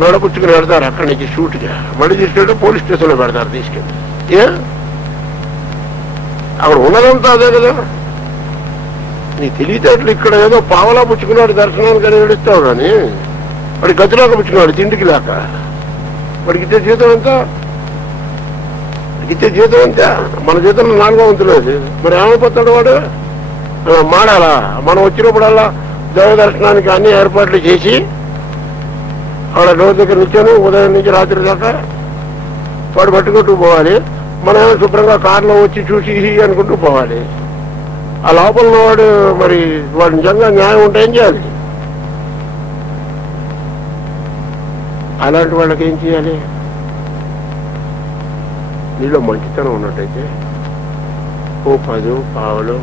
నడపుచ్చుకుని పెడతారు అక్కడి నుంచి షూట్గా. మళ్ళీ తీసుకెళ్తే పోలీస్ స్టేషన్లో పెడతారు తీసుకెళ్ళి. అక్కడ ఉన్నదంతా అదే కదా. నీ తెలియటట్లు ఇక్కడ ఏదో పావలా పుచ్చుకున్నాడు దర్శనానికి అని ఏడుస్తావు కానీ వాడి గతిలోకి పుచ్చుకున్నాడు తిండికి లేక. వాడికి ఇచ్చే జీతం ఎంత? ఇచ్చే జీతం ఎంత? మన జీతంలో 4వ వంతు లేదు. మరి ఏమైపోతాడు వాడు? మాడాలా? మనం వచ్చినప్పుడల్లా దైవ దర్శనానికి అన్ని ఏర్పాట్లు చేసి ఆడ డోర్ దగ్గర నిచ్చాను ఉదయం నుంచి రాత్రి దాకా వాడు పట్టుకుంటూ పోవాలి. మనం శుభ్రంగా కారులో వచ్చి చూసి అనుకుంటూ పోవాలి. ఆ లోపల వాడు మరి వాడు నిజంగా న్యాయం ఉంటే ఏం చేయాలి? అలాంటి వాళ్ళకి ఏం చేయాలి? నీలో మంచితనం ఉన్నట్టయితే ఓ 10 పావలు,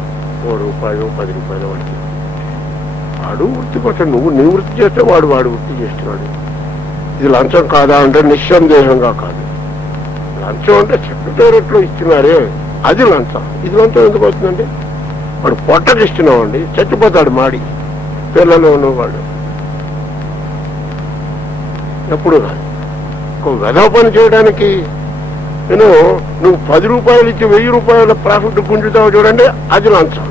రూపాయలు, 10 రూపాయలు వాడికి వాడు వృత్తి కోసం నీ వృత్తి చేస్తే వాడు వృత్తి చేస్తున్నాడు. ఇది లంచం కాదా అంటే నిస్సందేహంగా కాదు. లంచం అంటే సెక్రటేరియట్లో ఇస్తున్నారే అది లంచం. ఇది లంచం ఎందుకు అవుతుందండి? వాడు పొట్టకి ఇస్తున్నామండి, చచ్చిపోతాడు మాడి పిల్లలు ఉన్నవాడు. ఎప్పుడు ఒక వెధవ పని చేయడానికి నువ్వు 10 రూపాయలు ఇచ్చి 1000 రూపాయల ప్రాఫిట్ గుంజుతావు చూడండి, అది లంచం.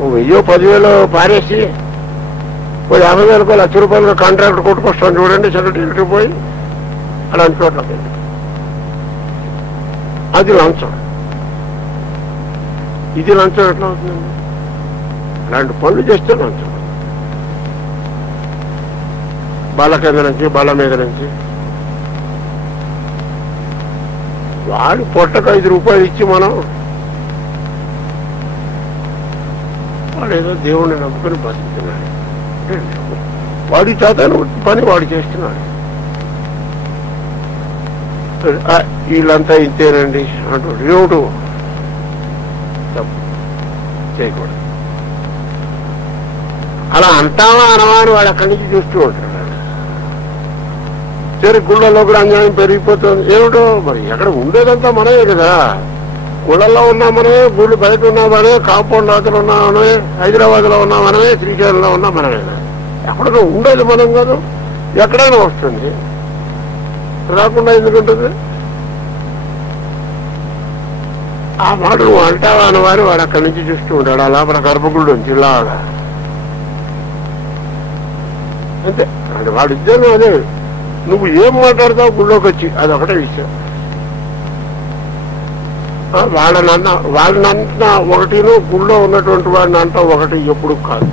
1000 10,000 పారేసి 50,000 1,00,000 కాంట్రాక్ట్ కొట్టుకొస్తాను చూడండి సెక్రటరీకి పోయి అలాంటి చోట్లకి. అది లంచం. ఇది లంచం ఎట్లా అవుతుందండి? అలాంటి పనులు చేస్తే లంచం. బల్ల కింద నుంచి బల్ల మీద నుంచి వాడు పొట్టకు 5 రూపాయలు ఇచ్చి మనం వాడేదో దేవుణ్ణి నమ్ముకొని బతుకుతున్నాడు. వాడి చేత పని వాడు చేస్తున్నాడు. వీళ్ళంతా ఇంతేనండి అంటాడు. ఏమిటి తప్పు చేయకూడదు. అలా అంటావా అనవాని వాడు అక్కడి నుంచి చూస్తూ ఉంటాడు. సరే గుళ్ళల్లో కూడా అన్యాయం పెరిగిపోతుంది. ఏమిటో మరి ఎక్కడ ఉండేదంతా మనమే కదా. గుళ్ళల్లో ఉన్నా మనమే, గుళ్ళు బయట ఉన్నా మనమే, కాంపౌండ్ అవతల ఉన్నా మనమే, హైదరాబాద్లో ఉన్నా మనమే, శ్రీశైలంలో ఉన్నా మనమే. ఎక్కడో ఉండేది మనం కాదు, ఎక్కడైనా వస్తుంది. రాకుండా ఎందుకుంటుంది? ఆ మాట నువ్వు అంటావా అన్నవారు వాడు అక్కడి నుంచి చూస్తూ ఉంటాడు. అలా మన గర్భగుళ్ళు నుంచి ఇలాగా అంతే. అంటే వాడు ఇద్దరు అదే. నువ్వు ఏం మాట్లాడతావు గుళ్ళోకి వచ్చి అదొకటే విషయం. వాళ్ళనంతా ఒకటిను గుళ్ళో ఉన్నటువంటి వాడిని అంటా ఒకటి ఎప్పుడు కాదు.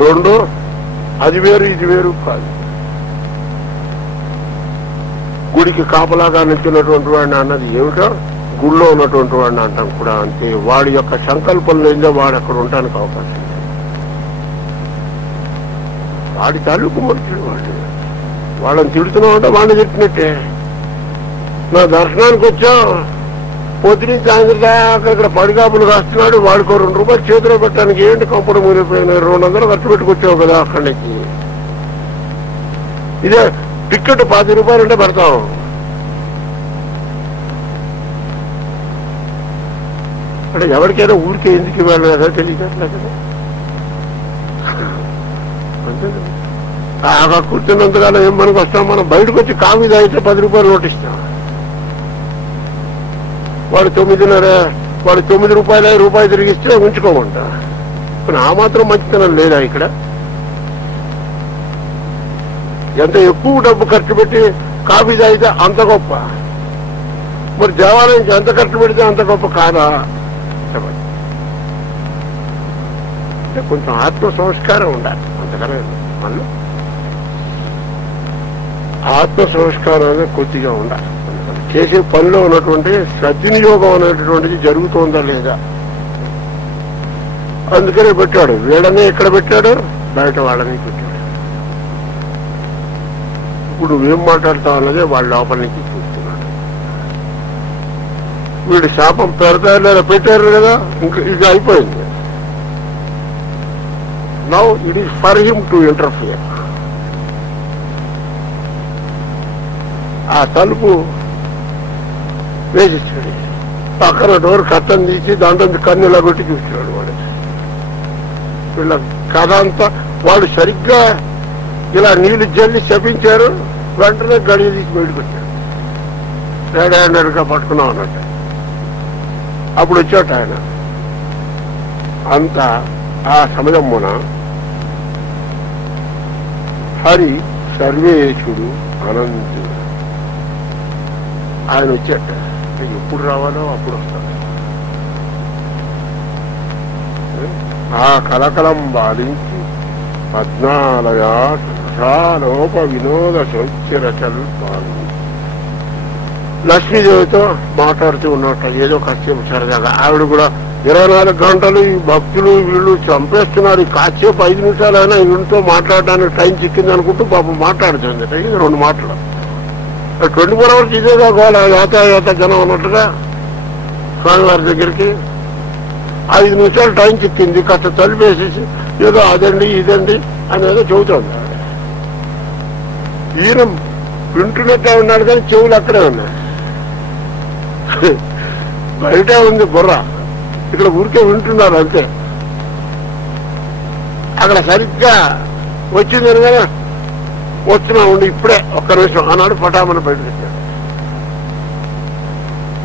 2 అది వేరు ఇది వేరు కాదు. గుడికి కాపలాగా నిల్చున్నటువంటి వాడిని అన్నది ఏమిటో గుళ్ళో ఉన్నటువంటి వాడిని అంటాం కూడా అంతే. వాడి యొక్క సంకల్పం లేదో వాడు అక్కడ ఉండడానికి అవకాశం లేదు. వాడి తాలూకు మనుషులు వాళ్ళని తిడుతున్నామంటే వాడిని తిట్టినట్టే. నా దర్శనానికి వచ్చా పొద్దున సాయంత్రం దాకా ఇక్కడ పడిగాపులు కాస్తున్నాడు. వాడికి 2 రూపాయలు చేతిలో పెట్టడానికి ఏంటి కంపెనీ మూలిపోయినాయి? 200 ఖర్చు పెట్టుకొచ్చావు కదా అక్కడి నుంచి. ఇదే టికెట్ 10 రూపాయలు అంటే పెడతాం. అంటే ఎవరికైనా ఊరికే ఎందుకు ఇవ్వాలి కదా తెలియట్లే కదా. అక్కడ కూర్చున్నంతకాలం ఏం మనకు వస్తాం? మనం బయటకు వచ్చి కాఫీ తాగితే 10 రూపాయలు నోటిస్తాం. వాడు 9.5 వాడు 9 రూపాయలు రూపాయి తిరిగిస్తే ఉంచుకోమంటా. కానీ ఆ మాత్రం మంచితనం లేదా ఇక్కడ? ఎంత ఎక్కువ డబ్బు ఖర్చు పెట్టి కాఫీ తాగితే అంత గొప్ప. మరి దేవాలయంకి ఎంత ఖర్చు పెడితే అంత గొప్ప కాదా? అంటే కొంచెం ఆత్మ సంస్కారం ఉండాలి. అంతకనే మళ్ళీ ఆత్మ సంస్కారం అనేది కొద్దిగా ఉండాలి. చేసే పనిలో ఉన్నటువంటి సద్వినియోగం అనేటటువంటిది జరుగుతుందా లేదా అందుకనే పెట్టాడు. వీళ్ళని ఎక్కడ పెట్టాడు? బయట వాళ్ళని పెట్టాడు. ఇప్పుడు నువ్వేం మాట్లాడతావు అన్నదే వాళ్ళ లోపల నుంచి చూస్తున్నాడు. వీడు శాపం పెడతారు లేదా పెట్టారు కదా, ఇంకా ఇది అయిపోయింది. Now it is for him to interfere. ఆ తలుపు వేసిచ్చాడు. పక్కన డోర్ కట్టని తీసి దాంట్లో కన్నులా కొట్టి చూస్తున్నాడు. వాడు వీళ్ళ కథ అంతా వాళ్ళు సరిగ్గా ఇలా నీళ్లు జల్లి శపించారు, వెంటనే గడియ తీసి బయటకు వచ్చాడు. రెడ్ హ్యాండెడ్గా పట్టుకున్నాం అన్నట్టు. అప్పుడు వచ్చాట ఆయన. అంతా ఆ సమయమున హరి సర్వేశుడు అనంతుడు ఆయన వచ్చాట. ఎప్పుడు రావాలో అప్పుడు వస్తాడు. ఆ కలకలం బాలించి 14 వినోద సౌచ్యరచలు పాల్గొంది. లక్ష్మీదేవితో మాట్లాడుతూ ఉన్నట్ట ఏదో కాసేపు సరదాగా. ఆవిడ కూడా 24 గంటలు ఈ భక్తులు వీళ్ళు చంపేస్తున్నారు, ఈ కాసేపు 5 నిమిషాలైనా వీళ్ళతో మాట్లాడడానికి టైం చిక్కింది అనుకుంటూ పాపం మాట్లాడుతుంది. ఇది 2 మాటలు. 24 hours ఇదేగా గోళ, యాతాయాత జనం అన్నట్టుగా స్వామివారి దగ్గరికి 5 నిమిషాలు టైం చిక్కింది. కాస్త తలిపేసేసి ఏదో అదండి ఇదండి అనేదో చెబుతోంది. ఈయన వింటున్నట్టే ఉన్నాడు కానీ చెవులు అక్కడే ఉన్నాయి. బయటే ఉంది బుర్ర, ఇక్కడ ఊరికే వింటున్నారు అంతే. అక్కడ సరిగ్గా వచ్చింది కదా, వచ్చినా ఉండి ఇప్పుడే ఒక్క నిమిషం అన్నాడు. పటామని బయటకు వచ్చాడు.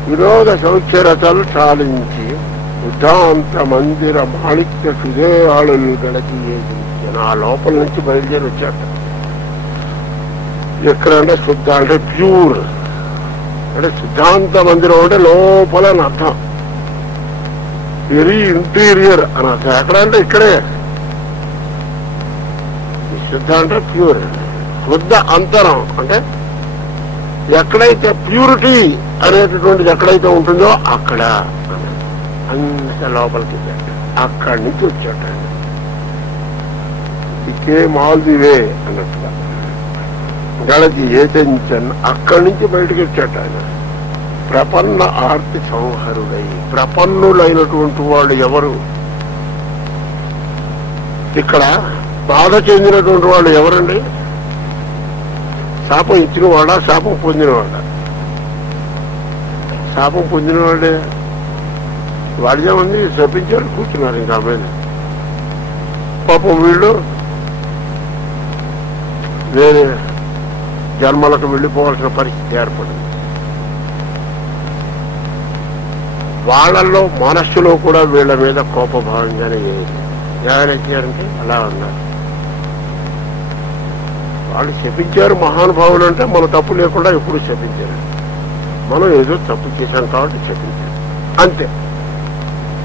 వినోద సౌఖ్యరతలు చాలించి ఉదాంత మందిర మాణిక్య సుదేహాలు గడచి ఆ లోపల నుంచి బయలుదేరి వచ్చాట. ఎక్కడంటే శుద్ధ అంటే ప్యూర్ అంటే సిద్ధాంత మందిరం అంటే లోపల అని అర్థం. వెరీ ఇంటీరియర్ అని అర్థం. ఎక్కడంటే ఇక్కడే. శుద్ధ అంటే ప్యూర్, శుద్ధ అంతరం అంటే ఎక్కడైతే ప్యూరిటీ అనేటటువంటిది ఎక్కడైతే ఉంటుందో అక్కడ అంత లోపలికి అక్కడి నుంచి వచ్చాట. ఇకే ఆల్ ది వే అన్నట్టుగా గళతి ఏతెంచన్ అక్కడి నుంచి బయటకు వచ్చాట ఆయన. ప్రపన్న ఆర్తి సంహరుడై, ప్రపన్నులైనటువంటి వాళ్ళు ఎవరు, ఇక్కడ బాధ చెందినటువంటి వాళ్ళు ఎవరండి? శాపం ఇచ్చినవాడా, శాపం పొందినవాడా? శాపం పొందినవాడే. వాడిదే ఉంది, శపించారు, కూర్చున్నారు ఇంకా మీద. పాపం వీళ్ళు వేరే జన్మలకు వెళ్ళిపోవాల్సిన పరిస్థితి ఏర్పడింది. వాళ్ళల్లో మనస్సులో కూడా వీళ్ళ మీద కోపభావంగానే ఏమంటే అలా ఉన్నారు. వాళ్ళు శపించారు మహానుభావులు అంటే మన తప్పు లేకుండా ఎప్పుడు శపించారు. మనం ఏదో తప్పు చేశాం కాబట్టి శపించారు అంతే.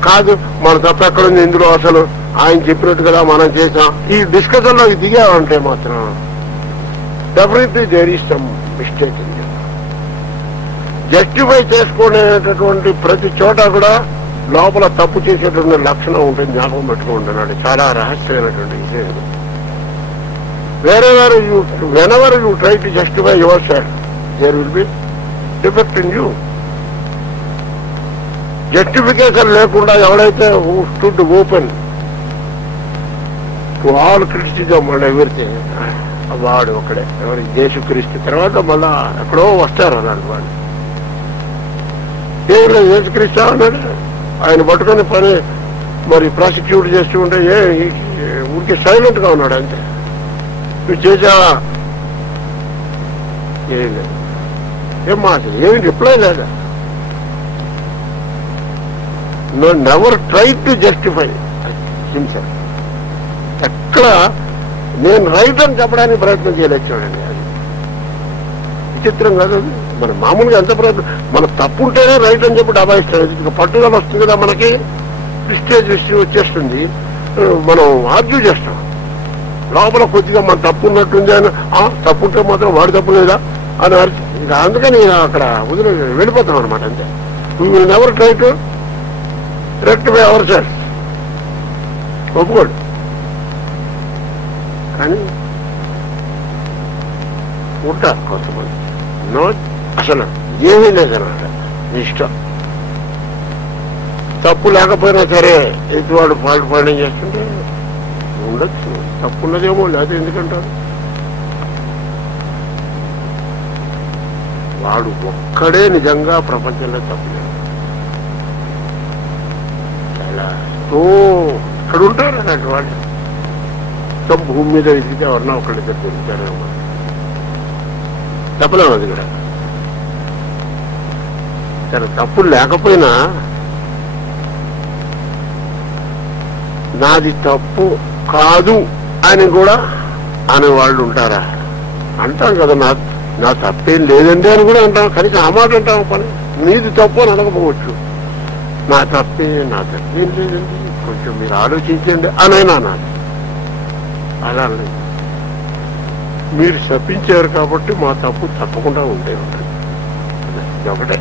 కాదు మన తప్పు ఎక్కడుంది ఇందులో, అసలు ఆయన చెప్పినట్టు కదా మనం చేసాం, ఈ డిస్కషన్ లోకి దిగామంటే మాత్రం definitely there is some mistake. Justify చేసుకునేటటువంటి ప్రతి చోట కూడా లోపల తప్పు చేసేటువంటి లక్షణం ఉంటుంది. జ్ఞాపకం పెట్టుకుంటున్నాడు. చాలా రహస్యమైనటువంటి విషయం. whenever you try to justify yourself, there will be defect in you. Justification లేకుండా ఎవరైతే stood open to all criticism and everything, వాడు ఒకడే. ఎవరి యేసుక్రీస్తు తర్వాత మళ్ళా ఎక్కడో వస్తారు అలాంటి వాడు. ఏం లేదు, యేసుక్రీస్తు అన్నాడు. ఆయన పట్టుకొని పని మరి ప్రాసిక్యూట్ చేస్తూ ఉంటే ఊరికి సైలెంట్ గా ఉన్నాడు అంతే. నువ్వు చేసావా? ఏం లేదు. ఏం మాట, ఏమి రిప్లై లేదా. No never try to justify himself. ఎక్కడ నేను రైట్ అని చెప్పడానికి ప్రయత్నం చేయలేదు. చూడండి, అది విచిత్రం కాదు. మన మామూలుగా ఎంత ప్రయత్నం, మన తప్పు ఉంటేనే రైట్ అని చెప్పి డబాయిస్తాడు. ఇక పట్టుదల వస్తుంది కదా మనకి, ప్రిస్టేజ్ వచ్చేస్తుంది, మనం ఆర్గ్యూ చేస్తాం. లోపల కొద్దిగా మన తప్పు ఉన్నట్టుంది అని, తప్పు ఉంటే మాత్రం వాడి తప్పు లేదా అని అర్థం. ఇంకా అందుకని అక్కడ వదిలి వెళ్ళిపోతాం అనమాట అంతే. We will never try to rectify our self. ఒప్పుకోడు. కానీ ఉంటారు కొంతమంది నో, అసలు ఏమీ లేదన్నమాట, ఇష్టం. తప్పు లేకపోయినా సరే ఎదుటివాడు ఫాల్ట్ ఫైండింగ్ చేస్తుంటే ఉండొచ్చు, తప్పు ఉన్నదేమో, లేకపోతే ఎందుకంటారు. వాడు ఒక్కడే నిజంగా ప్రపంచంలో తప్పులేదు. చాలా ఇక్కడ ఉంటారు అలాంటి వాళ్ళు మొత్తం భూమి మీద ఎదిగితే ఎవరన్నా ఒకళ్ళిద్దరు దొరుకుతారేమో, చెప్పలేము. అది కూడా సరే, తప్పులు లేకపోయినా నాది తప్పు కాదు అని కూడా అనేవాళ్ళు ఉంటారా? అంటాం కదా, నా తప్పేం లేదండి అని కూడా అంటాం. కనీసం ఆ మాట అంటాం. పని నీది తప్పు అని అనకపోవచ్చు. నా తప్పేం లేదండి, కొంచెం మీరు ఆలోచించండి అనైనా నాది. అలా లేదు. మీరు శపించారు కాబట్టి మా తప్పు తప్పకుండా ఉండే ఉంటుంది. ఇది ఒకటే.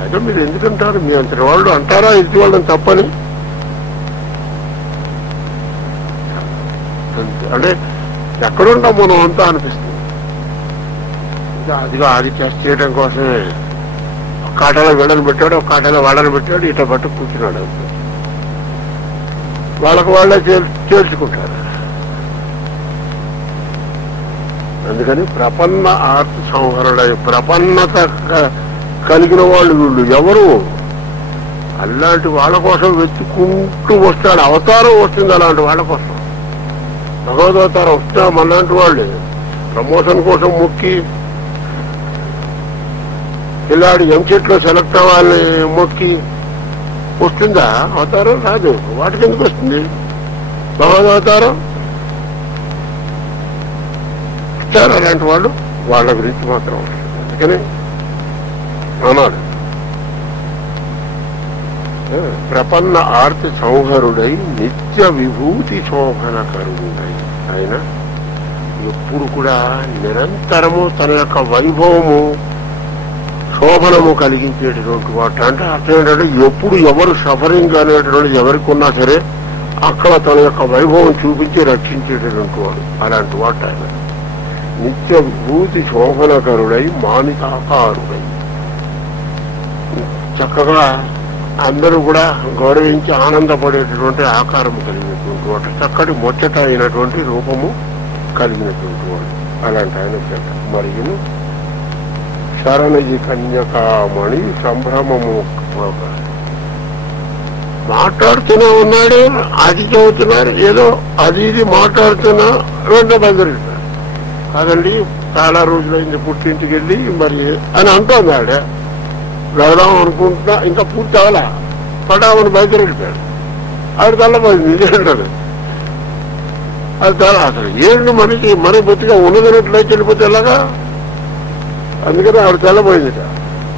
అయితే మీరు ఎందుకంటారు? మీ అంతటి వాళ్ళు అంటారా ఎదుటి వాళ్ళని తప్పని? అంటే ఎక్కడుంటాం మనం అంతా అనిపిస్తుంది. అదిగా అది టెస్ట్ చేయడం కోసమే ఒక కాటలో వీళ్ళని పెట్టాడు, ఒక కాటలో వాళ్ళని పెట్టాడు, ఇట్లా పట్టు కూర్చున్నాడు. అంతే. వాళ్ళకు వాళ్ళే చేర్చుకుంటారు. అందుకని ప్రపన్న ఆర్త సంహరణ, ప్రపన్నత కలిగిన వాళ్ళు వీళ్ళు ఎవరు? అలాంటి వాళ్ళ కోసం వెతుక్కుంటూ వస్తాడు. అవతారం వస్తుంది అలాంటి వాళ్ళ కోసం. భగవదవతారం వస్తాం అలాంటి వాళ్ళే. ప్రమోషన్ కోసం మొక్కి పిల్లాడి ఎంసెట్లో సెలెక్ట్ అవ్వాలని మొక్కి వస్తుందా అవతారం? రాదు. వాటికి ఎందుకు వస్తుంది భగవదవతారం? ఇస్తారు అలాంటి వాళ్ళు. వాళ్ళ గురించి మాత్రం వస్తుంది. అందుకని అన్నాడు, ప్రపన్న ఆర్తి సంహరుడై నిత్య విభూతి శోభనకరుడై. ఆయన ఎప్పుడు కూడా నిరంతరము తన యొక్క వైభవము శోభనము కలిగించేటటువంటి వాటి. అంటే అర్థం ఏంటంటే ఎప్పుడు ఎవరు సఫరింగ్ అనేటువంటిది ఎవరికి ఉన్నా సరే అక్కడ తన యొక్క వైభవం చూపించి రక్షించేటటువంటి వాడు. అలాంటి వాడు ఆయన. నిత్య విభూతి శోభనకరుడై మానితాకారుడై, చక్కగా అందరూ కూడా గౌరవించి ఆనందపడేటటువంటి ఆకారము కలిగినటువంటి వాడు. చక్కటి ముచ్చట అయినటువంటి రూపము కలిగినటువంటి వాడు. అలాంటి ఆయన చెట్ట. మరియు శరణజి కన్యకామణి సంభ్రమము. మాట్లాడుతూనే ఉన్నాడు, అది చదువుతున్నారు, ఏదో అది ఇది మాట్లాడుతున్నా వెంటనే బయలుదేరుతాడు. కాదండి చాలా రోజులైంది పుట్టింటికి వెళ్ళి మరి అని అంటోంది ఆవిడ. వెళదాం అనుకుంటున్నా, ఇంకా పూర్తి అవలా, పటామని బయలుదేరిపోయాడు. ఆవిడ తెల్లపోయింది. నిజంటాడు అది చాలా. అసలు ఏంటి మనకి మన బొత్తిగా ఉన్నదన్నట్లయితే వెళ్ళిపోతే ఎలాగా? అందుకని ఆవిడ తెల్లపోయిందిట.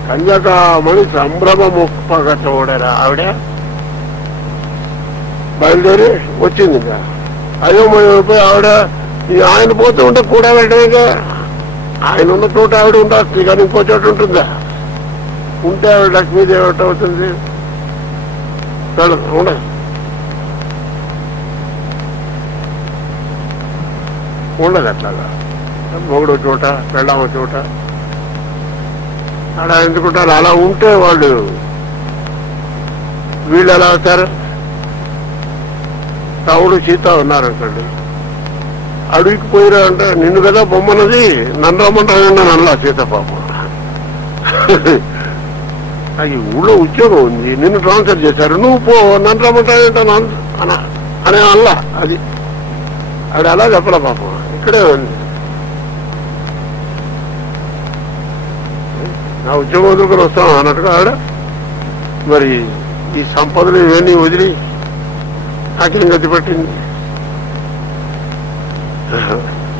కన్యాకామణి సంభ్రమ ముప్పగా చూడరా ఆవిడ బయలుదేరి వచ్చింది. అయోమయమైపోయి ఆవిడ ఆయన పోతూ ఉంటే కూడా వెళ్ళడమేగా. ఆయన ఉన్న చోట ఆవిడ ఉండాల్సింది, కానీ ఇంకో చోట ఉంటుందా? ఉంటే ఆవిడ లక్ష్మీదేవి ఒకటి అవుతుంది. ఉండదు. ఉండదు అట్లాగా. మొగుడు చోట, పెళ్ళామ చోట అలా ఎందుకుంటారు? అలా ఉంటే వాళ్ళు వీళ్ళు ఎలా అవుతారు? రాముడు సీత ఉన్నారనుకోండి, అడవికి పోయిరా అంటే నిన్ను కదా బొమ్మన్నది, నన్ను రమ్మంటానండి నల్లా సీత పాపం. అది ఊళ్ళో ఉద్యోగం ఉంది, నిన్ను ట్రాన్స్ఫర్ చేశారు, నువ్వు పో, నన్ను రమ్మంటానంటే అనే అల్లా. అది ఆవిడ అలా చెప్పలే పాపం. ఇక్కడే ఉంది. నా ఉద్యోగం వదులుకొని వస్తాం అన్నట్టుగా ఆవిడ మరి ఈ సంపదలు ఇవన్నీ వదిలి నాకేం గతి పట్టింది.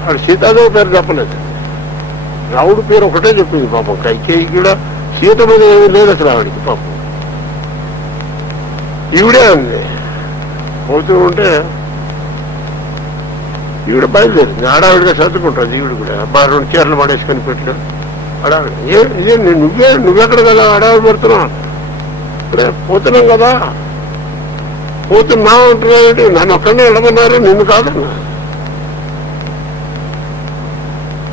ఆవిడ సీతాదేవి పేరు చెప్పలేదు, రావుడి పేరు ఒకటే చెప్పింది పాపం. కైకేయి కూడా సీత మీద ఏమీ లేదు అసలు ఆవిడికి పాపం. ఈవిడే ఉంది. పోతూ ఉంటే ఈవిడ బయలుదేరింది. ఆడావిడిగా సర్దుకుంటుంది. ఈవిడ కూడా అబ్బా 2 చీరలు పడేసుకొని పెట్టాడు. అడావిడ నువ్వెక్కడ కదా అడావిడ పెడుతున్నావు? ఇప్పుడే పోతున్నాం కదా. పోతున్నా ఉంటున్నాయంటే నన్ను ఒక్కడనే వెళ్ళమన్నారు, నిన్ను కాదన్నా.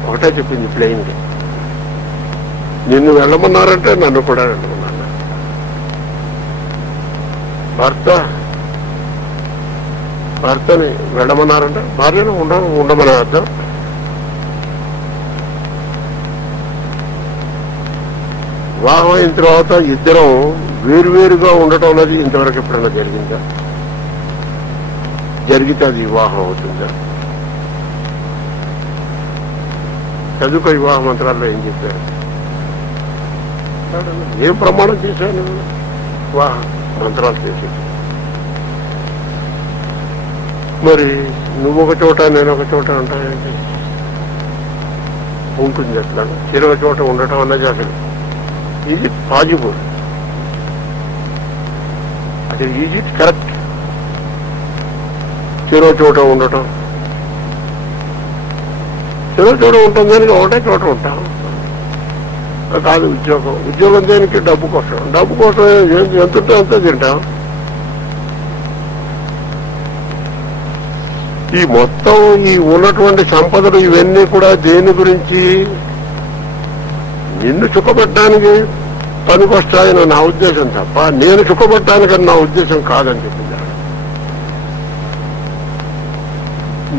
ఒకటే చెప్పింది ప్లెయిన్గా, నిన్ను వెళ్ళమన్నారంటే నన్ను కూడా వెళ్ళమన్నా. భర్తని వెళ్ళమన్నారంటే భార్యను ఉండమని అర్థం. వివాహం అయిన తర్వాత ఇద్దరం వేరువేరుగా ఉండటం అనేది ఇంతవరకు ఎప్పుడైనా జరిగిందా? జరిగితే అది వివాహం అవుతుందా? చదువుకో వివాహ మంత్రాల్లో ఏం చెప్పారు? ఏం ప్రమాణం చేశాను? వివాహ మంత్రాలు చేసి మరి నువ్వు ఒక చోట నేను ఒక చోట ఉంటానంటే ఉంటుంది అట్లా చెరవ చోట ఉండటం అన్నది అసలు ఇది పాజిబుల్, అది ఈజీ కరెక్ట్. చెరవ చోట ఉండటం, చెరవ చోట ఉంటుంది దానికి ఒకటే చోట ఉంటాం కాదు. ఉద్యోగం దేనికి? డబ్బు కోసం. డబ్బు కోసం ఎంత ఉంటే అంత తింటాం. ఈ మొత్తం ఈ ఉన్నటువంటి సంపదలు ఇవన్నీ కూడా దేని గురించి? నిన్ను చుక్కబెట్టడానికి పనికొస్తాయని నా ఉద్దేశం తప్ప నేను చుక్కబెట్టడానికని నా ఉద్దేశం కాదని చెప్పింది.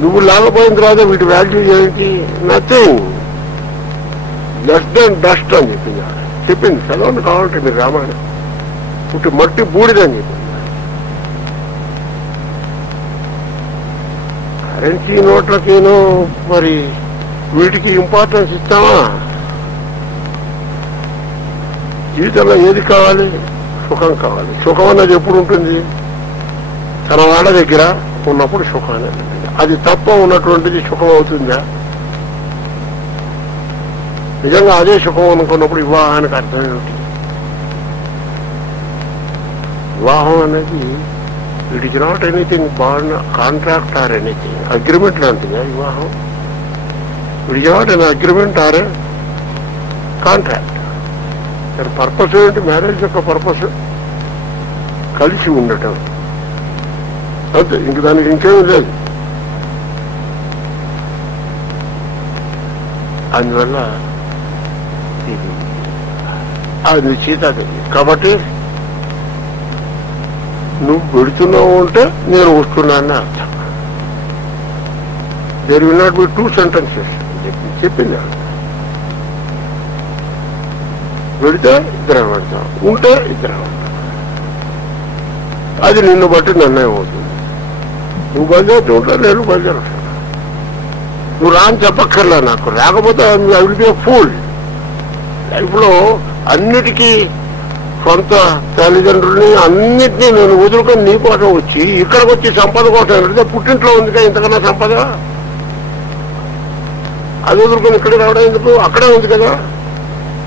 నువ్వు లేకపోయిన తర్వాత వీటి వాల్యూ ఏంటి? నథింగ్, లెస్ దెన్ డస్ట్ అని చెప్పింది. చదవండి కావాలంటే మీరు రామాయణం. పుట్టి మట్టి బూడిదని చెప్పింది. కరెన్సీ నోట్లకేనో మరి వీటికి ఇంపార్టెన్స్ ఇస్తామా? జీవితంలో ఏది కావాలి? సుఖం కావాలి. సుఖం అన్నది ఎప్పుడు ఉంటుంది? తన వాళ్ళ దగ్గర ఉన్నప్పుడు సుఖం అనేది. అది తప్ప ఉన్నటువంటిది సుఖం అవుతుందా? నిజంగా అదే సుఖం అనుకున్నప్పుడు వివాహానికి అర్థం ఏమిటి? వివాహం అనేది it is not anything bond, contract or anything. Agreement లాంటిదా వివాహం? It is not an agreement or a contract. దాని పర్పస్ ఏంటి? మ్యారేజ్ యొక్క పర్పస్ కలిసి ఉండటం అంతే, ఇంక దానికి ఇంకేమీ లేదు. అందువల్ల ఇది అది సీతాదేవి. కాబట్టి నువ్వు పెడుతున్నావు అంటే నేను వస్తున్నానని అర్థం. There will not be two sentences చెప్పింది. పెడితే ఇద్దరం పెడతాం, ఉంటే ఇద్దరం పెడతాం. అది నిన్ను బట్టి నిర్ణయం అవుతుంది. నువ్వు బయలుదేరుతూ ఉంటా, నేను బయలుదేరుతాను. నువ్వు రాని చెప్పక్కర్లే నాకు. రాకపోతే I will be a fool. లైఫ్లో అన్నిటికీ సొంత తల్లిదండ్రుల్ని అన్నిటినీ నేను వదులుకొని నీ కోసం వచ్చి ఇక్కడికి వచ్చి సంపద కోసం వెళ్తే పుట్టింట్లో ఉందిగా ఇంతకన్నా సంపద. అది వదులుకొని ఇక్కడికి రావడం ఎందుకు? అక్కడే ఉంది కదా.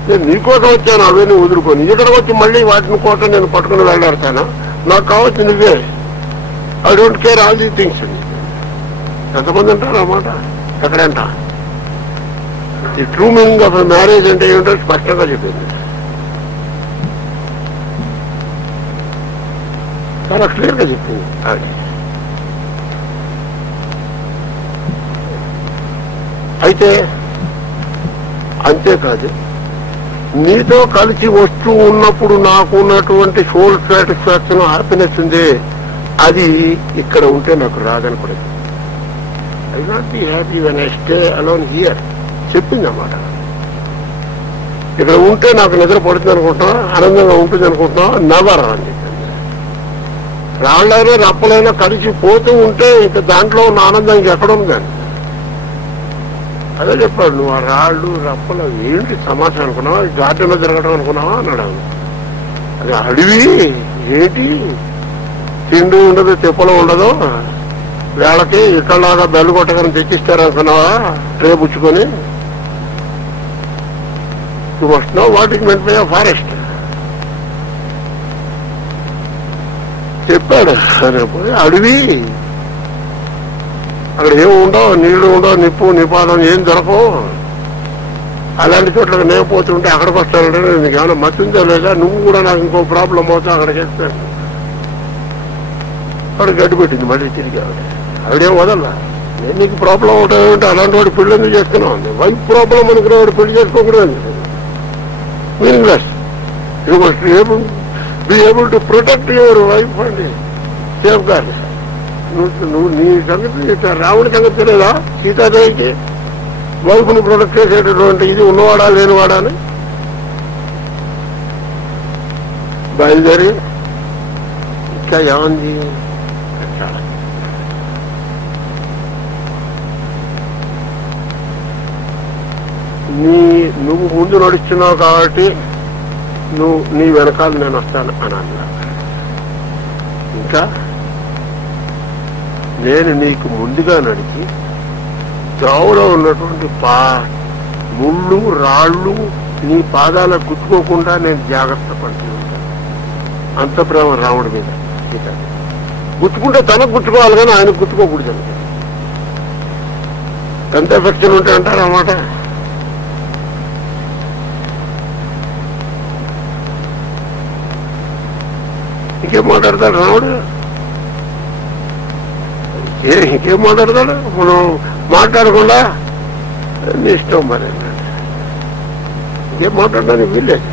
నేను నీ కోసం వచ్చాను, అవన్నీ వదులుకొని ఇక్కడికి వచ్చి మళ్ళీ వాటిని కోసం నేను పట్టుకుని వెళ్ళాడతాను. నాకు కావచ్చు నువ్వే. ఐ డోంట్ కేర్ ఆల్ దీ థింగ్స్. ఎంతమంది అంటారు అన్నమాట. ఎక్కడంట ఈ ట్రూ మీనింగ్ ఆఫ్ మ్యారేజ్ అంటే ఏమిటో స్పష్టంగా చెప్పింది. చాలా క్లియర్గా చెప్పింది. అది అయితే అంతేకాదు, నీతో కలిసి వస్తూ ఉన్నప్పుడు నాకు ఉన్నటువంటి సోల్ సాటిస్ఫాక్షన్, హ్యాపీనెస్ ఉంది. అది ఇక్కడ ఉంటే నాకు రాదని కూడా I not be happy when I stay alone here చెప్పింది అన్నమాట. ఇక్కడ ఉంటే నాకు నిద్ర పడుతుంది అనుకుంటున్నా, ఆనందంగా ఉంటుంది అనుకుంటున్నా, నెవర్ అని చెప్పింది. రాళ్ళైనా రప్పలైనా కలిసి పోతూ ఉంటే ఇంకా దాంట్లో ఉన్న ఆనందం ఇంకెక్కడ ఉంది కానీ. అదే చెప్పాడు, నువ్వు ఆ రాళ్ళు రప్పలు ఏంటి సమాచారం అనుకున్నావా? గార్డెన్లో తిరగడం అనుకున్నావా అన్నాడు. అది అడవి ఏంటి? తిండి ఉండదు, తిప్పలు ఉండదు. వేళకి ఇక్కడలాగా బెల్లు కొట్టగానే తెచ్చిస్తారనుకున్నావా ట్రే పుచ్చుకొని? You must know what it meant by a forest చెప్పాడు. సరే అడవి, అక్కడ ఏమి ఉండవు, నీళ్లు ఉండవు, నిప్పు నిపాదం ఏం దొరకవు. అలాంటి చోట్లకి నేను పోతుంటే అక్కడికి వస్తానంటే నీకు ఏమైనా మతుందో లేదా? నువ్వు కూడా నాకు ఇంకో ప్రాబ్లం అవుతావు అక్కడికి వెళ్తాను. అక్కడ గడ్డి పెట్టింది మళ్ళీ తిరిగి. ఆవిడేం వదల్లా. నేను నీకు ప్రాబ్లం అవుతాయంటే అలాంటి వాడు పెళ్లి ఎందుకు చేసుకున్నావు అండి? వైఫ్ ప్రాబ్లం అనుకునేవాడు పెళ్లి చేసుకోకూడదు. Meaningless. You must be able to protect your wife అండి, సేఫ్ గార్డ్. నువ్వు నీ సంగతి రాముడి సంగతి తెలియదా? సీతాదేవికి వైఫ్ని ప్రొటెక్ట్ చేసేటటువంటి ఇది ఉన్నవాడా లేనివాడా అని బయలుదేరి ఇంకా ఏమంది నువ్వు ముందు నడుస్తున్నావు కాబట్టి నీ వెనకాల నేను వస్తాను అని అన్నా. ఇంకా నేను నీకు ముందుగా నడిచి దోవలో ఉన్నటువంటి ముళ్ళు రాళ్ళు నీ పాదాలకు గుచ్చుకోకుండా నేను జాగ్రత్త పడుతూ ఉంటాను. అంత ప్రేమ రాముడి మీద. గుచ్చుకుంటే తనకు గుచ్చుకోవాలి కానీ ఆయనకు గుచ్చుకోకూడదు అనుకో. ఎంత ఎఫెక్షన్ ఉంటే అంటారు అన్నమాట. ఇంకేం మాట్లాడతాడు రాముడు? ఇంకేం మాట్లాడతాడు? మనం మాట్లాడకుండా నీ ఇష్టం మరి అన్నాడు. ఇంకేం మాట్లాడడానికి వీల్లేదు.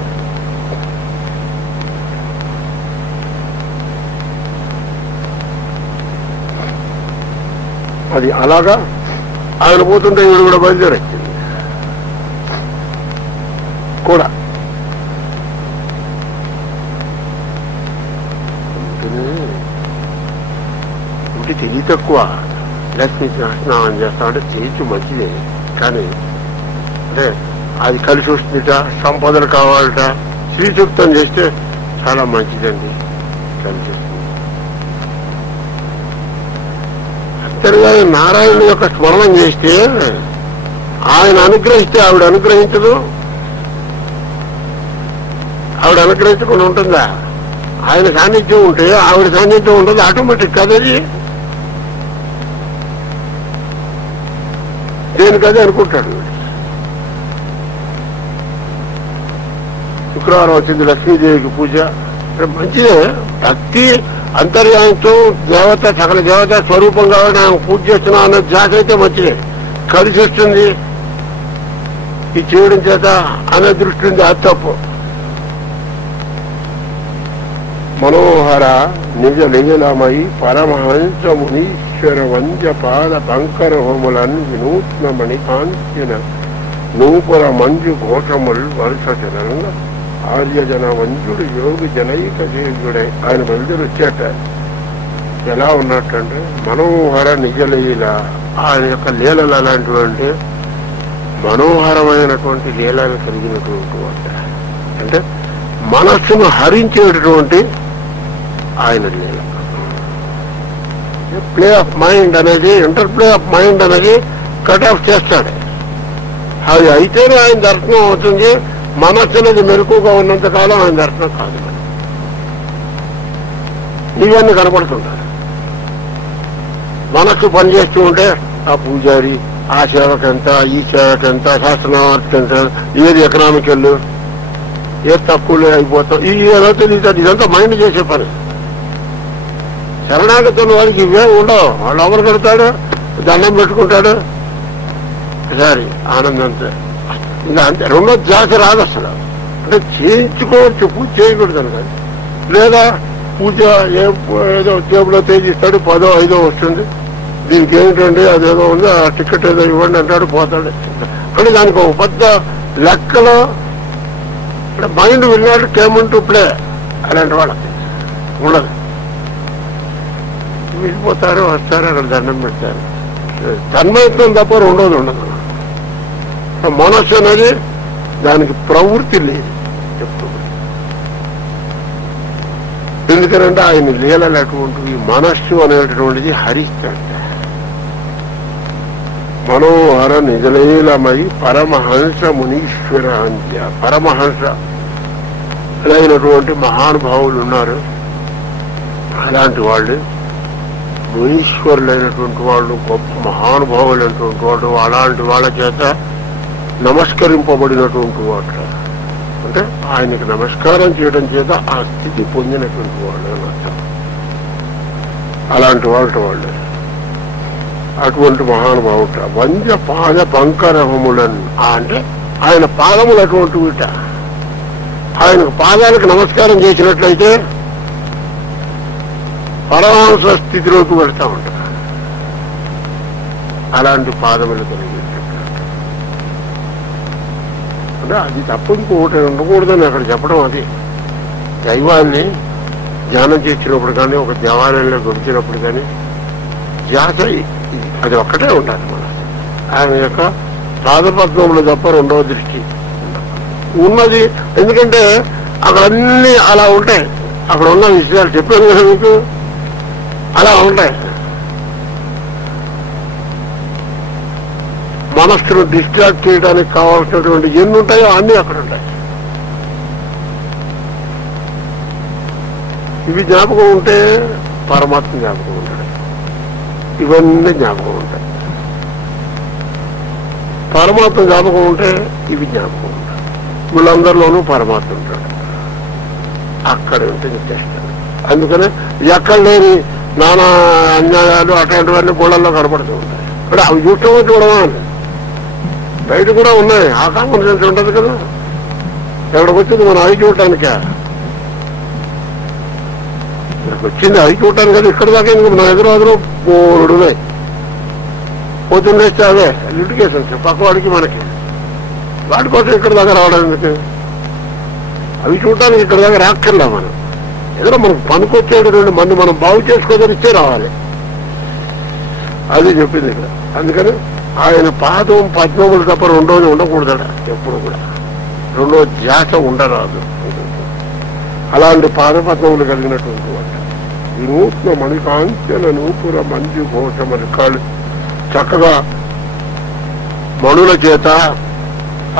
అది అలాగా ఆయన పోతుంటే వీడు కూడా బయలుదేరొచ్చింది కూడా. ఇంటి తెలివి తక్కువ. లక్ష్మి స్నానం చేస్తామంటే చేయొచ్చు, మంచిదే. కానీ అంటే అది కలిసి వస్తుందిట, సంపదలు కావాలట. శ్రీసూక్తం చేస్తే చాలా మంచిదండి, కలిసి వస్తుంది. అంతేగా నారాయణ యొక్క స్మరణం చేస్తే ఆయన అనుగ్రహిస్తే ఆవిడ అనుగ్రహించదు. ఆవిడ అనుగ్రహించకుండా ఉంటుందా? ఆయన సాన్నిధ్యం ఉంటే ఆవిడ సాన్నిధ్యం ఉంటుంది. ఆటోమేటిక్ కదది, దేనికదే అనుకుంటాడు. శుక్రవారం వచ్చింది లక్ష్మీదేవికి పూజ, మంచిదే. భక్తి అంతర్యాయంతో దేవత, సకల దేవత స్వరూపం కాబట్టి ఆయన పూజ చేస్తున్నా అన్న జాత అయితే మంచిదే. కలిసి వస్తుంది ఈ చేయడం చేత అనే దృష్టి ఉంది, అది తప్పు. మనోహర నిజ లింగలమై పరమహంస మునీశ్వర వంజ పాద పంకర హోములన్ వినూత్నమణి కాంచిన నూపుర మంజు ఘోషముల్ వరుస జనంగా ఆర్యజన వంజుడు యోగి జనైక జీవుడే. ఆయన బయలుదేరి వచ్చాట. ఎలా ఉన్నట్టంటే మనోహర నిజలీల, ఆయన యొక్క లీలలు అలాంటివంటే మనోహరమైనటువంటి లీలలు కలిగినటువంటి వాట. అంటే మనస్సును హరించేటటువంటి ఆయన లీల. ప్లే ఆఫ్ మైండ్ అనేది, ఇంటర్ప్లే ఆఫ్ మైండ్ అనేది కట్ ఆఫ్ చేస్తాడు. అది అయితేనే ఆయన దర్శనం అవుతుంది. మనస్సు అనేది మెరుకుగా ఉన్నంతకాలం ఆయన దర్శనం కాదు. ఇవన్నీ కనపడుతుంటారు. మనస్సు పనిచేస్తూ ఉంటే ఆ పూజారి, ఆ సేవకెంత, ఈ సేవకెంత, శాస్త్రనామార్కి ఎంత, ఏది ఎకనామికల్, ఏది తక్కువలే అయిపోతాం, ఏదో తెలియదు. ఇదంతా మైండ్ చేసే పని. శరణాగతున్న వారికి ఇవే ఉండవు. వాళ్ళు ఎవరు కడతాడు, దండం పెట్టుకుంటాడు, సరే ఆనందంతో ఇంకా అంతే. రెండో జాత రాదు అసలు. అంటే చేయించుకోవచ్చు, పూజ చేయకూడదు కానీ. లేదా పూజ ఏదో టేబుల్లో తేజిస్తాడు, 10ో 5ో వస్తుంది. దీనికి ఏమిటండి అదేదో ఉంది, ఆ టికెట్ ఏదో ఇవ్వండి అంటాడు, పోతాడు. అంటే దానికి ఒక పెద్ద లెక్కలో మైండ్ విన్నాడు కేమన్ టు ప్లే అలాంటి వాళ్ళకి ఉండదు. వెళ్ళిపోతారు, వస్తారు, అక్కడ దండం పెడతారు. తన్మయత్వం తప్ప రెండోది ఉండదు. మనస్సు అనేది దానికి ప్రవృత్తి లేదు ఎప్పుడు. ఎందుకనంటే ఆయన లీలలు అటువంటివి. మనస్సు అనేటటువంటిది హరిస్తాడు. మనోహర నిజలీలమై పరమహంస మునీశ్వర అంత్య. పరమహంస అయినటువంటి మహానుభావులు ఉన్నారు. అలాంటి వాళ్ళు మునీశ్వరులైనటువంటి వాళ్ళు, గొప్ప మహానుభావులైనటువంటి వాళ్ళు, అలాంటి వాళ్ళ చేత నమస్కరింపబడినటువంటి వాడు. అంటే ఆయనకు నమస్కారం చేయడం చేత ఆ స్థితి పొందినటువంటి వాళ్ళు అన్నమాట. అలాంటి వాళ్ళు అటువంటి మహానుభావుట. వంజ పాద పంకరహములను, అంటే ఆయన పాదములు అటువంటి వీట. ఆయనకు పాదాలకు నమస్కారం చేసినట్లయితే పరమహంస స్థితిలోకి వెళ్తా ఉంటారు. అలాంటి పాదములు కలిగి అంటే అది తప్ప ఇంకొకటి ఉండకూడదని అక్కడ చెప్పడం. అది దైవాన్ని ధ్యానం చేసినప్పుడు కానీ, ఒక దేవాలయంలో గడిచినప్పుడు కానీ జాత అది ఒక్కటే ఉండాలి. మన ఆయన యొక్క పాదపద్మంలో తప్ప రెండవ దృష్టి ఉన్నది. ఎందుకంటే అక్కడ అన్ని అలా ఉంటాయి. అక్కడ ఉన్న విషయాలు చెప్పాను కదా మీకు, అలా ఉంటాయి. మనస్సును డిస్ట్రాక్ట్ చేయడానికి కావాల్సినటువంటి ఎన్ని ఉంటాయో అన్నీ అక్కడ ఉంటాయి. ఇవి జ్ఞాపకం ఉంటే పరమాత్మ జ్ఞాపకం ఉంటాడు. ఇవన్నీ జ్ఞాపకం ఉంటాయి. పరమాత్మ జ్ఞాపకం ఉంటే ఇవి జ్ఞాపకం ఉంటాయి. వీళ్ళందరిలోనూ పరమాత్మ ఉంటాడు. అక్కడ ఉంటే చేస్తాడు. అందుకనే ఎక్కడ లేని నానా అన్యాయాలు అటువంటివన్నీ గోళల్లో కనపడుతూ ఉంటాయి. అంటే అవి చూడటం చూడమా అని బయట కూడా ఉన్నాయి. ఆ కామన్ సెన్స్ ఉండదు కదా. ఎక్కడికి వచ్చింది మనం అవి చూడటానికే, ఇక్కడికి వచ్చింది అవి చూడటానికి కదా. ఇక్కడ దాకా నా హైదరాబాద్లో బోర్డు ఉన్నాయి. పొద్దున్నేస్తే అవే లిటిగేషన్స్ పక్కవాడికి మనకి. వాటి కోసం ఇక్కడ దాకా రావడం ఎందుకు? అవి చూడటానికి ఇక్కడ దాకా రాక్కర్లా. మనం ఏదైనా మనకు పనికొచ్చేటటువంటి మంది మనం బాగు చేసుకోదనిస్తే రావాలి. అది చెప్పింది ఇక్కడ. అందుకని ఆయన పాదం పద్మములు తప్ప రెండోది ఉండకూడదట ఎప్పుడు కూడా. రెండో ధ్యాస ఉండరాదు. అలాంటి పాదపద్మములు కలిగినటువంటి వాడు వినూత్న మణికాంచన నూపుర మంజు ఘోషమని కాళ్ళు చక్కగా మణుల చేత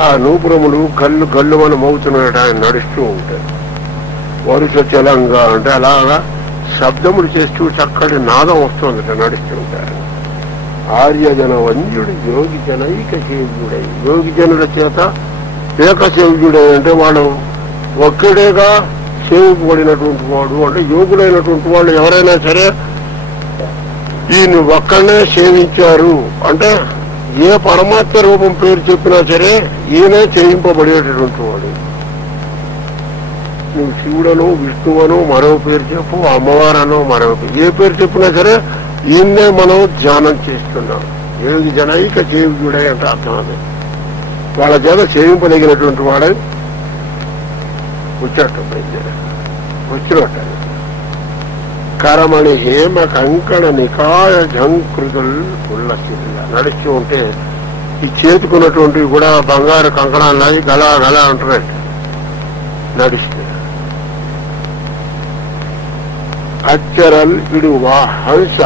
ఆ నూపురములు గల్లు గల్లు మనం మోగుతున్నాడు. ఆయన నడుస్తూ ఉంటాడు. వరుస చలంగా అంటే అలాగా శబ్దములు చేస్తూ చక్కటి నాదం వస్తుందట నడుస్తూ ఉంటాడు. ఆర్యజన వంద్యుడు యోగి జనైక సేవ్యుడై, యోగి జనుల చేత ఏకసేవ్యుడై అంటే వాళ్ళు ఒక్కడేగా సేవింపబడినటువంటి వాడు. అంటే యోగులైనటువంటి వాళ్ళు ఎవరైనా సరే ఈయన ఒక్కడనే సేవించారు అంటే ఏ పరమాత్మ రూపం పేరు చెప్పినా సరే ఈయనే చేయింపబడేటటువంటి వాడు. నువ్వు శివుడను విష్ణువను మరో పేరు చెప్పు, అమ్మవారను మరో ఏ పేరు చెప్పినా సరే ఈయన్నే మనం ధ్యానం చేస్తున్నాం. యోగి జనైక సేవ్యుడై అంటే అర్థం. అది వాళ్ళ చేత సేవింపదగినటువంటి వాడై వచ్చాట వచ్చినట్ట. కరమణి హేమ కంకణ నికాయ జంకృతులు ఉల్లసిల్లా నడుస్తూ ఉంటే ఈ చేతుకున్నటువంటివి కూడా బంగారు కంకణాలు గలా గలా అంటున్నట్టు నడిస్తే. అచ్చరల్ ఇడువా హంస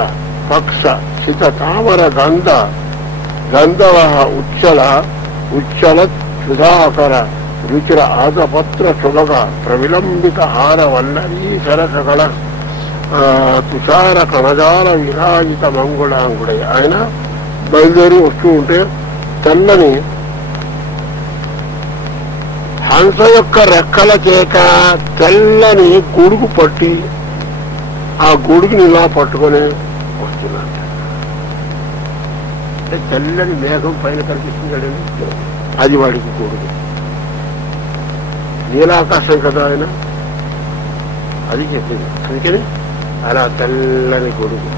పక్ష శిత తామర గంధ గంధవ ఉచ్చల ఉచ్చల సుధాకర రుచిర ఆగపత్ర సుభగ ప్రవిలంబిత హార వల్లరీ సరసకళ తుషార కణజాల విరాజిత మంగుళాంగుడై. ఆయన బయలుదేరి వస్తూ ఉంటే తెల్లని హంస యొక్క రెక్కల చేత తెల్లని గొడుగు పట్టి ఆ గొడుగుని ఇలా పట్టుకొని వస్తున్నాడు. అంటే తెల్లని మేఘం పైన కనిపిస్తుంది. అది వాడికి గొడుగు. నీలాకాశం కదా ఆయన, అది చెప్పింది. అందుకని అలా తెల్లని గొడుగు,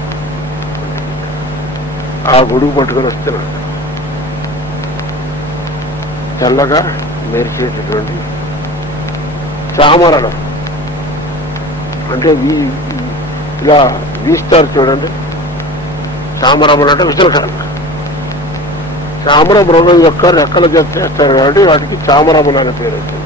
ఆ గొడుగు పట్టుకొని వస్తున్నాడు. తెల్లగా మెరిసేటటువంటి తామరలు అంటే ఇలా వీస్తారు చూడండి. తామరములు అంటే విసలకాలు. తామర మృగం యొక్క రెక్కల జత చేస్తారు కాబట్టి వాటికి తామరములు అనే పేరు వచ్చింది.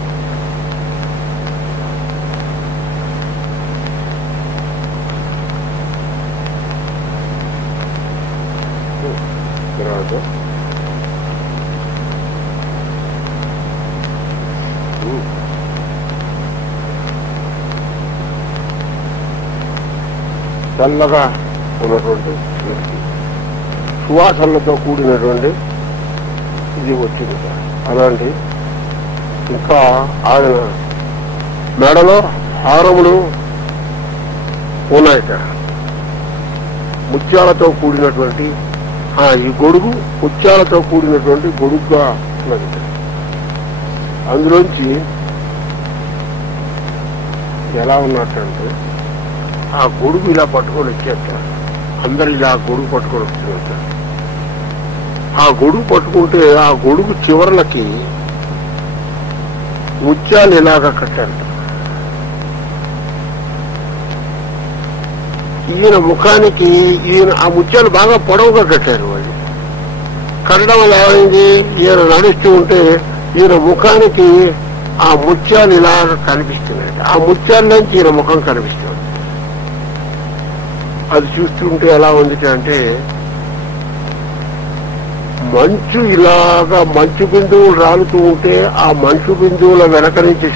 తర్వాత చల్లగా ఉన్నటువంటి సువాసనలతో కూడినటువంటి ఇది వచ్చింది. అలాంటి ఇంకా ఆయన మెడలో హారములు ఉన్నాయట, ముత్యాలతో కూడినటువంటి. ఈ గొడుగు ముత్యాలతో కూడినటువంటి గొడుగుగా ఉన్నది. అందులోంచి ఎలా ఉన్నట్టంటే ఆ గొడుగు ఇలా పట్టుకొని వచ్చేస్తారు. అందరు ఇలా గొడుగు పట్టుకొని వస్తున్నారు. ఆ గొడుగు పట్టుకుంటే ఆ గొడుగు చివరలకి ముత్యాలు ఇలాగా కట్టారు. ఈయన ముఖానికి ఈయన ఆ ముత్యాలు బాగా పొడవుగా కట్టారు. వాళ్ళు కట్టడం వల్ల ఏమైంది, ఈయన నడుస్తూ ఉంటే ఈయన ముఖానికి ఆ ముత్యాలు ఇలాగ కనిపిస్తున్నాయి. ఆ ముత్యాల్లోంచి ఈయన ముఖం కనిపిస్తుంది. అది చూస్తుంటే ఎలా ఉంది అంటే మంచు ఇలాగా మంచు బిందువులు రాలుతూ ఉంటే ఆ మంచు బిందువుల వెనక నుంచి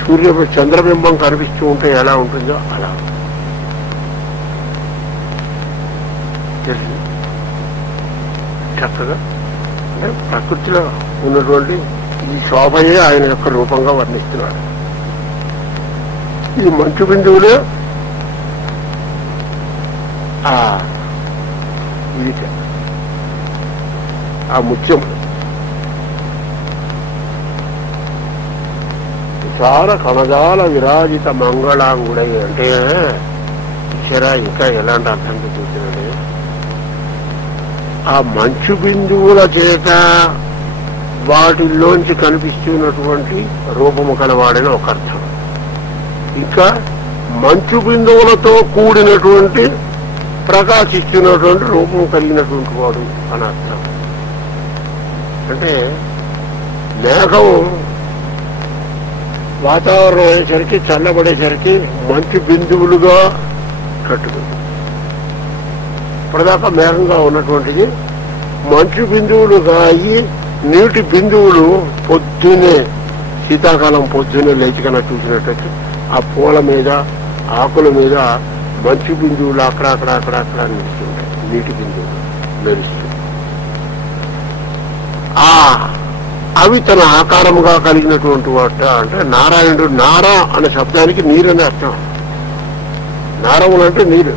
చంద్రబింబం కనిపిస్తూ ఉంటే ఎలా ఉంటుందో అలా చక్కగా అంటే ప్రకృతిలో ఉన్నటువంటి ఈ శోభయే ఆయన యొక్క రూపంగా వర్ణిస్తున్నాడు. ఈ మంచు బిందువులే ఇది ఆ ముత్యం చాలా కణజాల విరాజిత మంగళాంగుడై అంటే ఈశ్వరా ఇంకా ఎలాంటి అర్థంతో చూసినాడు. ఆ మంచు బిందువుల చేత వాటిల్లోంచి కనిపిస్తున్నటువంటి రూపము కలవాడని ఒక అర్థం. ఇంకా మంచు బిందువులతో కూడినటువంటి ప్రకాశిస్తున్నటువంటి రూపం కలిగినటువంటి వాడు అని అర్థం. అంటే మేఘం వాతావరణం అయ్యేసరికి చల్లబడేసరికి మంచు బిందువులుగా కట్టుకుంది. ఇప్పటిదాకా మేఘంగా ఉన్నటువంటిది మంచు బిందువులుగా అయ్యి నీటి బిందువులు పొద్దునే శీతాకాలం పొద్దునే లేచికన్నా చూసినట్టు ఆ పూల మీద ఆకుల మీద మంచు బిందువులు అక్కడక్కడ నిలుస్తుంటాయి. నీటి బిందువులు మెరుస్తూ అవి తన ఆకారముగా కలిగినటువంటి వాట. అంటే నారాయణుడు నారా అనే శబ్దానికి నీరని అర్థం. నారములు అంటే నీరు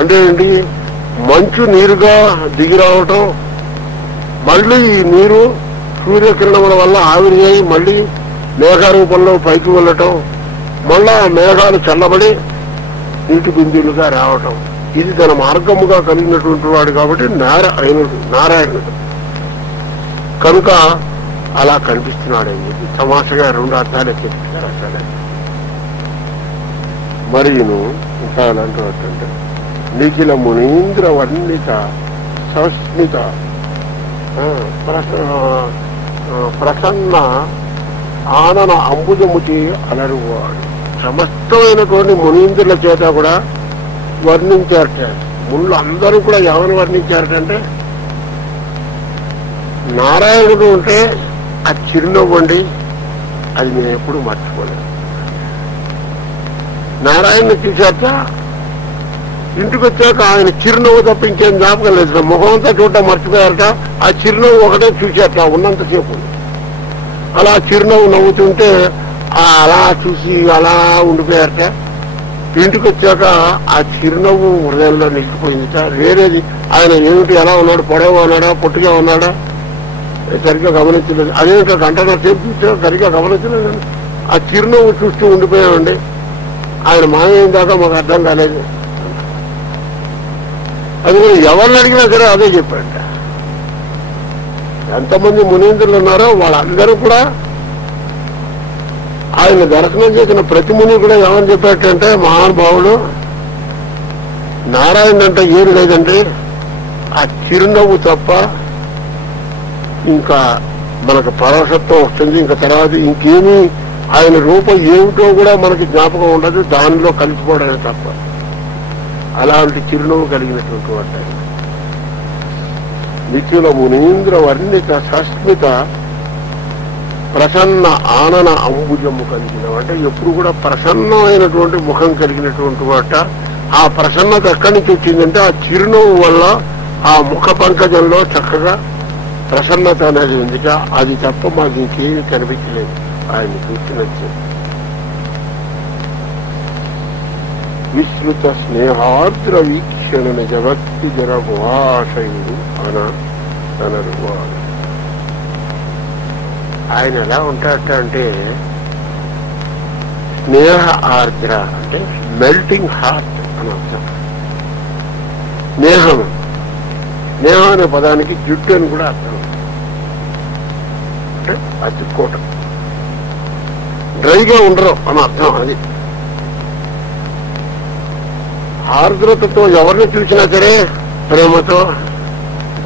అంటే ఏంటి, మంచు నీరుగా దిగి రావటం, మళ్ళీ ఈ నీరు సూర్యకిరణముల వల్ల ఆవిరి అయి మళ్ళీ మేఘ రూపంలో పైకి వెళ్ళటం, మళ్ళా మేఘాలు చల్లబడి నీటి బిందువులుగా రావటం, ఇది తన మార్గముగా కలిగినటువంటి వాడు కాబట్టి నారాయణుడు కనుక అలా కనిపిస్తున్నాడని చెప్పి తమాషగా రెండు అర్థాలు చెప్పారు. అసలే మరియును ఇంకా ఎలాంటి అంటే నిఖిల మునీంద్ర వర్ణిత సస్మిత ప్రసన్న ఆనన అంబుజముచి అలరువాడు. సమస్తమైనటువంటి మునీంద్రుల చేత కూడా వర్ణించారట. ముళ్ళు అందరూ కూడా ఎవరు వర్ణించారటంటే నారాయణుడు ఉంటే ఆ చిరునవ్వండి, అది నేను ఎప్పుడు మర్చిపోలేదు. నారాయణుని చూశాక ఇంటికి వచ్చాక ఆయన చిరునవ్వు తప్పించే జ్ఞాపకం లేదు. ముఖం అంతా చూడటం మర్చిపోయారట. ఆ చిరునవ్వు ఒకటే చూశారట ఉన్నంతసేపు. అలా చిరునవ్వు నవ్వుతుంటే అలా చూసి అలా ఉండిపోయారట. ఇంటికి వచ్చాక ఆ చిరునవ్వు హృదయంలో నిలిచిపోయిందిట. వేరేది ఆయన ఏమిటి ఎలా ఉన్నాడు, పొడవుగా ఉన్నాడా పొట్టిగా ఉన్నాడా సరిగ్గా గమనించలేదు. అదేమిటో గంటన్నర సేపు చూసా సరిగ్గా గమనించలేదు. ఆ చిరునవ్వు చూస్తూ ఉండిపోయామండి. ఆయన మాయైన దాకా మాకు అర్థం కాలేదు. అది కూడా ఎవరిని అడిగినా సరే అదే చెప్పాడ. ఎంతమంది మునీంద్రులు ఉన్నారో వాళ్ళందరూ కూడా ఆయన దర్శనం చేసిన ప్రతి ముని కూడా ఏమని చెప్పాడంటే, మహానుభావుడు నారాయణ అంటే ఏం లేదండి, ఆ చిరునవ్వు తప్ప ఇంకా మనకు పరవశత్వం వస్తుంది. ఇంకా తర్వాత ఇంకేమీ ఆయన రూపం ఏమిటో కూడా మనకి జ్ఞాపకం ఉండదు, దానిలో కలిసిపోవడమే తప్ప. అలాంటి చిరునవ్వు కలిగినటువంటి వాడు నిఖిల మునీంద్ర వర్ణిత సస్మిత ప్రసన్న ఆనన అంబుజము కలిగిన అంటే ఎప్పుడు కూడా ప్రసన్నమైనటువంటి ముఖం కలిగినటువంటి వాట. ఆ ప్రసన్నత ఎక్కడి నుంచి వచ్చిందంటే ఆ చిరునవ్వు వల్ల ఆ ముఖ పంకజంలో చక్కగా ప్రసన్నత అనేది ఉంది. అది తప్ప మాకు ఇంకేమీ కనిపించలేదు ఆయన చూసినట్టు. విశ్రుత స్నేహాద్ర వీక్షణ జగత్తి జర గుహాశయుడు అనరు వాడు. ఆయన ఎలా ఉంటాడట అంటే స్నేహ ఆర్ద్ర అంటే మెల్టింగ్ హార్ట్ అని అర్థం. స్నేహం స్నేహం అనే పదానికి జుట్టు అని కూడా అర్థం. అంటే అతుక్కోవటం, డ్రైగా ఉండరు అని అర్థం. అది ఆర్ద్రతతో ఎవరిని చూసినా సరే ప్రేమతో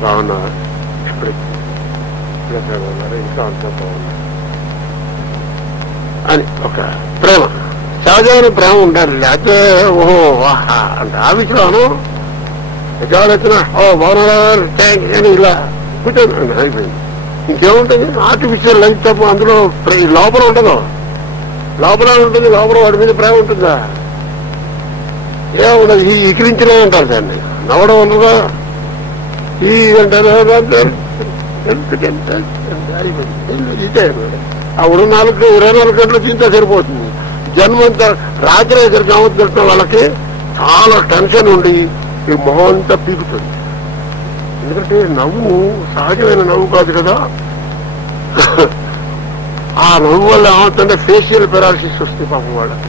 బాగున్నారు ఇప్పుడు ఉన్నారు, ఇంకా అంతా బాగున్నారు అని ఒక ప్రేమ, సహజమైన ప్రేమ ఉండాలి. లేకపోతే ఓహో వాహా అంటే ఆఫీసులోను ఎజాలు వచ్చినా ఓ బాగున్నారు థ్యాంక్స్ అని ఇలా కూర్చొని అయిపోయింది. ఇంకేముంటుంది ఆర్టిఫిషియల్ లైఫ్ తప్ప అందులో లోపల ఉండదు. లోపల ఉంటుంది, లోపల వాడి మీద ప్రేమ ఉంటుందా? ఏముండదు. ఈ ఎకిరించడం అంటారు దాన్ని, నవ్వడం ఉండదా? ఈ అంటారు ఇదే. అప్పుడు 24 గంటలు తింటే సరిపోతుంది. జన్మంతా రాత్రి దగ్గర గమనించిన వాళ్ళకి చాలా టెన్షన్ ఉండి ఈ మొహం అంతా పీకుతుంది. ఎందుకంటే నవ్వు సహజమైన నవ్వు కాదు కదా. ఆ నవ్వు వల్ల ఏమవుతుంటే ఫేషియల్ పెరాలసిస్ వస్తుంది పాపం వాళ్ళకి.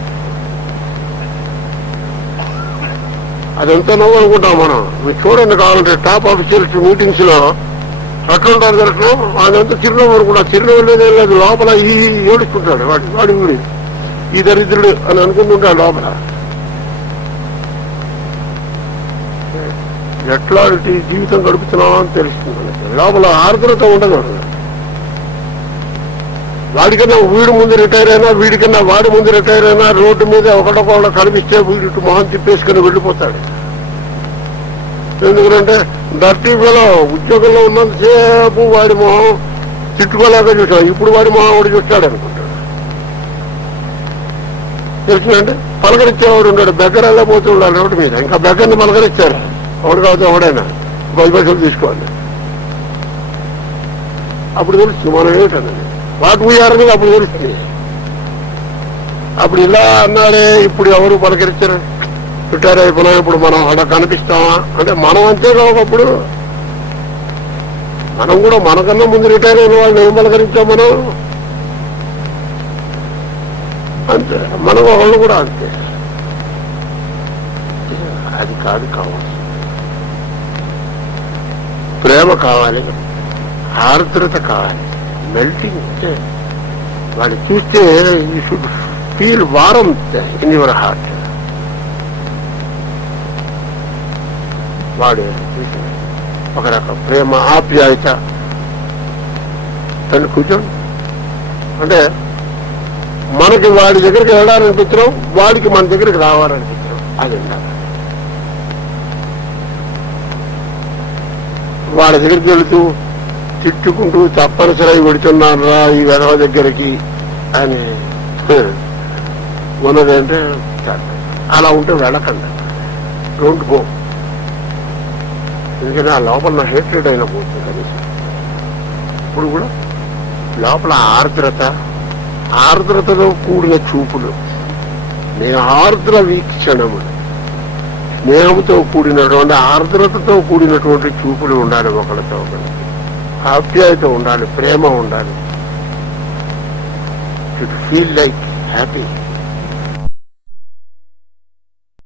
అదంతా నవ్వు అనుకుంటాం మనం. మీరు చూడండి కావాలంటే టాప్ ఆఫీషియల్స్ మీటింగ్స్ లో అట్లుంటారు దర్శనం, అదంతా చిరునవ్వు అనుకుంటా. చిరునవ్వు లేదేం లేదు, లోపల ఈ ఏడుస్తుంటాడు వాడి వీడి ఈ దరిద్రుడు అని అనుకుంటుంటాడు లోపల. ఎట్లాంటి జీవితం గడుపుతున్నావా అని తెలుస్తుంది. లోపల ఆర్ద్రత ఉండదు. వాడికన్నా వీడి ముందు రిటైర్ అయినా, వీడికన్నా వాడి ముందు రిటైర్ అయినా, రోడ్డు మీద ఒకటొకళ్ళు కనిపిస్తే వీడి మొహం తిప్పేసుకుని వెళ్ళిపోతాడు. ఎందుకంటే డర్టీ పిలో ఉద్యోగంలో ఉన్నంతసేపు వాడి మొహం తిట్టుకోలేక చూసాడు. ఇప్పుడు వాడి మొహం వాడు చూస్తాడు అనుకుంటాడు. తెలిసిందంటే పలకరించేవాడు ఉన్నాడు, బెగ్గరల్లా పోతుండాలి రోడ్డు మీద. ఇంకా బెగ్గర్ని పలకరించారు, ఎవడు కాదు ఎవడైనా 10 పైసలు తీసుకోవాలి. అప్పుడు తెలుస్తుంది మనం ఏమిటన్నది, వాటి వీఆర్ అనేది అప్పుడు తెలుస్తుంది. అప్పుడు ఇలా అన్నాడే, ఇప్పుడు ఎవరు పలకరించారు, రిటైర్ అయిపోయినా ఇప్పుడు మనం అక్కడ కనిపిస్తామా అంటే మనం అంతేగా. ఒకప్పుడు మనం కూడా మనకన్నా ముందు రిటైర్ అయిన వాళ్ళని ఏం పలకరించాం మనం, అంతే. మనం వాళ్ళు కూడా అంతే. అది కాదు కావాలి, ప్రేమ కావాలి, ఆర్ద్రత కావాలి, మెల్టింగ్. అంటే వాడిని చూస్తే you should feel warmth in your heart. వాడు ఒక రకం ప్రేమ, ఆప్యాయత అని కూర్చోండి. అంటే మనకి వాడి దగ్గరికి వెళ్ళాలనిపించడం, వాడికి మన దగ్గరికి రావాలనిపించడం, అది ఉండాలి. వాడి దగ్గరికి వెళుతూ తిట్టుకుంటూ తప్పనిసరి పెడుతున్నారా ఈ వెధవ దగ్గరికి అని ఉన్నదంటే అలా ఉంటే వెళ్ళకండి, డోంట్ గో. ఎందుకంటే ఆ లోపల నా హేట్రెడ్ అయినా పోతుంది కనీసం. ఇప్పుడు కూడా లోపల ఆర్ద్రతతో కూడిన చూపులు, ఆర్ద్ర వీక్షణములు, స్నేహంతో కూడినటువంటి ఆర్ద్రతతో కూడినటువంటి చూపులు ఉండాలి ఒకరితో ఒకరికి. ఆప్యాయత ఉండాలి, ప్రేమ ఉండాలి. Should feel like happy.